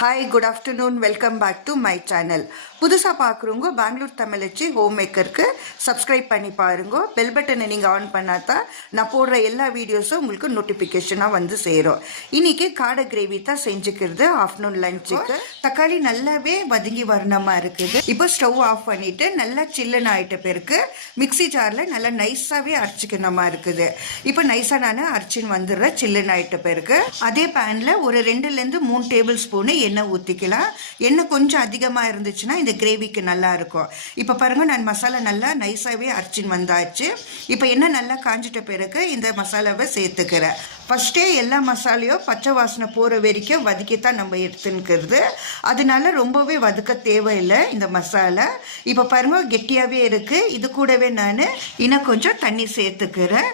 Hi, good afternoon. Welcome back to my channel. புதுசாக பார்க்குறவங்க பெங்களூர் தமிழச்சி ஹோம் மேக்கருக்கு சப்ஸ்கிரைப் பண்ணி பாருங்க. பெல் பட்டனை நீங்கள் ஆன் பண்ணால் தான் நான் போடுற எல்லா வீடியோஸும் உங்களுக்கு நோட்டிஃபிகேஷனாக வந்து சேரும். இன்றைக்கி காடை கிரேவி தான் செஞ்சுக்கிறது ஆஃப்டர்நூன் லஞ்சுக்கு. தக்காளி நல்லாவே வதங்கி வரணுமா இருக்குது. இப்போ ஸ்டவ் ஆஃப் பண்ணிவிட்டு நல்லா சில்லுன்னு ஆகிட்ட பிறகு மிக்சி ஜாரில் நல்லா நைஸாகவே அரைச்சிக்கணுமா இருக்குது. இப்போ நைஸாக நான் அரைச்சின்னு வந்துடுறேன். சில்லுன்னு ஆகிட்ட பிறகு அதே பேனில் ஒரு 2லேருந்து 3 டேபிள் ஸ்பூனு எண்ணெய் ஊற்றிக்கலாம். எண்ணெய் கொஞ்சம் அதிகமாக இருந்துச்சுன்னா இந்த கிரேவிக்கு நல்லா இருக்கும். இப்போ பாருங்கள், நான் மசாலா நல்லா நைஸாகவே அரைச்சின்னு வந்தாச்சு. இப்போ எண்ணெய் நல்லா காஞ்சிட்ட பிறகு இந்த மசாலாவை சேர்த்துக்கிறேன். ஃபஸ்ட்டே எல்லா மசாலையும் பச்சை வாசனை போகிற வரைக்கும் வதக்கித்தான் நம்ம எடுத்துன்னுக்கிறது. அதனால ரொம்பவே வதக்க தேவையில்லை இந்த மசாலா. இப்போ பாருங்கள், கெட்டியாகவே இருக்குது. இது கூடவே நான் இன்னும் கொஞ்சம் தண்ணி சேர்த்துக்கிறேன்.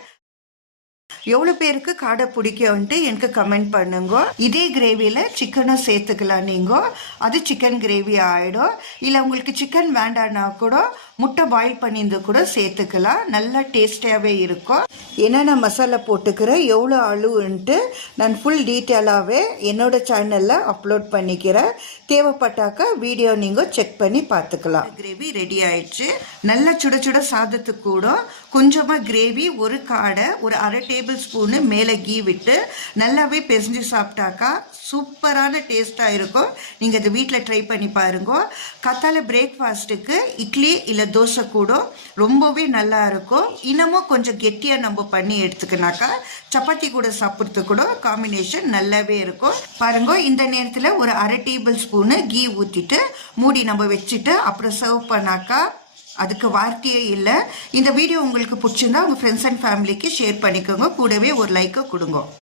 எவ்வளோ பேருக்கு காடை பிடிக்கும்ன்ட்டு எனக்கு கமெண்ட் பண்ணுங்க. இதே கிரேவியில் சிக்கனும் சேர்த்துக்கலாம். நீங்கள் அது சிக்கன் கிரேவி ஆகிடும். இல்லை உங்களுக்கு சிக்கன் வேண்டான்னா கூட முட்டை பாயில் பண்ணியிருந்து கூட சேர்த்துக்கலாம். நல்லா டேஸ்டியாகவே இருக்கும். என்னென்ன மசாலா போட்டுக்கிறேன், எவ்வளோ அளவுன்ட்டு நான் ஃபுல் டீட்டெயிலாகவே என்னோட சேனலில் அப்லோட் பண்ணிக்கிறேன். தேவைப்பட்டாக்கா வீடியோ நீங்கள் செக் பண்ணி பார்த்துக்கலாம். கிரேவி ரெடி ஆயிடுச்சு. நல்லா சுட சுட சாதத்துக்கு கூட கொஞ்சமாக கிரேவி, ஒரு காடை, ஒரு 1/2 டேபிள் ஸ்பூனு மேலே கீ விட்டு நல்லாவே பிசைஞ்சு சாப்பிட்டாக்கா சூப்பரான டேஸ்ட்டாக இருக்கும். நீங்கள் இதை வீட்டில் ட்ரை பண்ணி பாருங்க. காத்தால பிரேக்ஃபாஸ்ட்டுக்கு இட்லி இல்லை தோசை கூட ரொம்பவே நல்லா இருக்கும். இன்னமும் கொஞ்சம் கெட்டியாக நம்ம பண்ணி எடுத்துக்கினாக்கா சப்பாத்தி கூட சாப்பிட்றதுக்கு கூட காம்பினேஷன் நல்லாவே இருக்கும். பாருங்க, இந்த நேரத்தில் ஒரு 1/2 டேபிள் ஸ்பூனு கீ ஊற்றிட்டு மூடி நம்ம வச்சுட்டு அப்புறம் சர்வ் பண்ணாக்கா அதுக்கு வார்த்தையே இல்லை. இந்த வீடியோ உங்களுக்கு பிடிச்சிருந்தா உங்கள் ஃப்ரெண்ட்ஸ் அண்ட் ஃபேமிலிக்கு ஷேர் பண்ணிக்கோங்க. கூடவே ஒரு லைக்கை கொடுங்க.